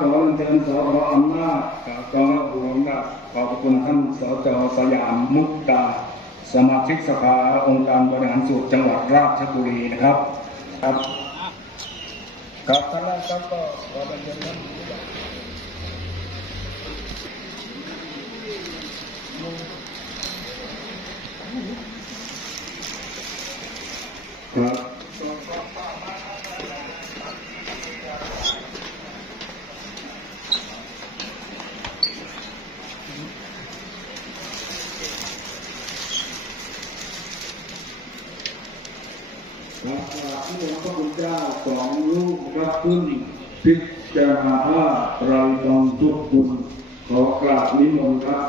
ขอเรียนเชิญสขออำนาจกองหลวงครับขอบคุณท่านสจสยามมุกตาสมาชิกสภาองค์การบริหารส่วนจังหวัดราชบุรีนะครับ ครับครับท่านแรกครับก็ขอเรียนเชิญท่านผู้ใหญ่ครับ ครับที่เป็นพระคุณเจ้าสองลูกรับขึ้นพิจารณาว่าเราต้องทุกคุณขอกราบนิมนต์ครับ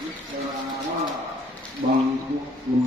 พิจารณาว่าบังทุกคุณ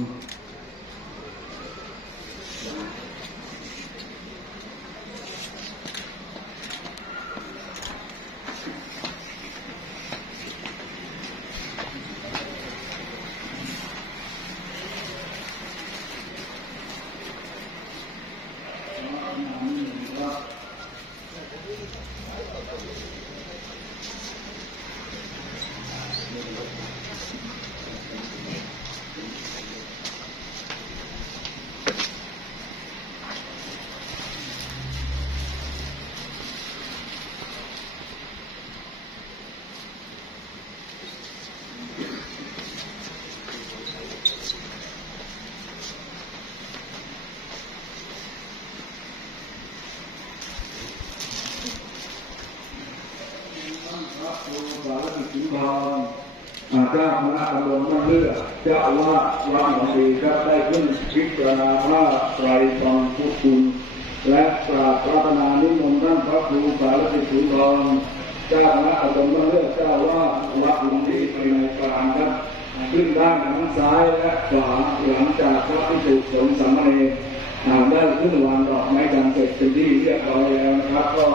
พระครู สารกิจสุนทรอาเจ้าคณะตำบลบ้านเลือกเจ้าอาวาสวัดหนองดีครับได้ขึ้นพิจารณาพระไตรตรองพุทคุณและกราบรัตนานิมนต์ท่านพระครูสารกิจสุนทรเจ้าคณะตำบลบ้านเลือกเจ้าอาวาสวัดหนองดีไปในกลางครับขึ้นด้านทั้งซ้ายและขวาหลังจากพระพิสุสงฆ์สามเณรอ่าได้ขึ้นวางดอกไม้จันทร์เสร็จเป็นที่เรียบร้อยแล้วนะครับ ก็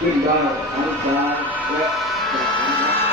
ขึ้นได้ทั้งซ้ายและ 何?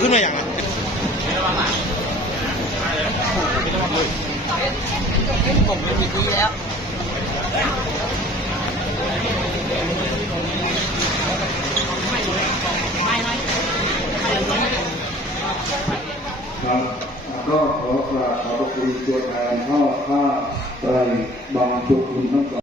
ขึ้นมาอย่างไรผมไม่มีที่แล้วครับก็ขอกราบขอบพระคุณตัวแทนพ่อข้าไตรบางทุกคุณทั้งสอง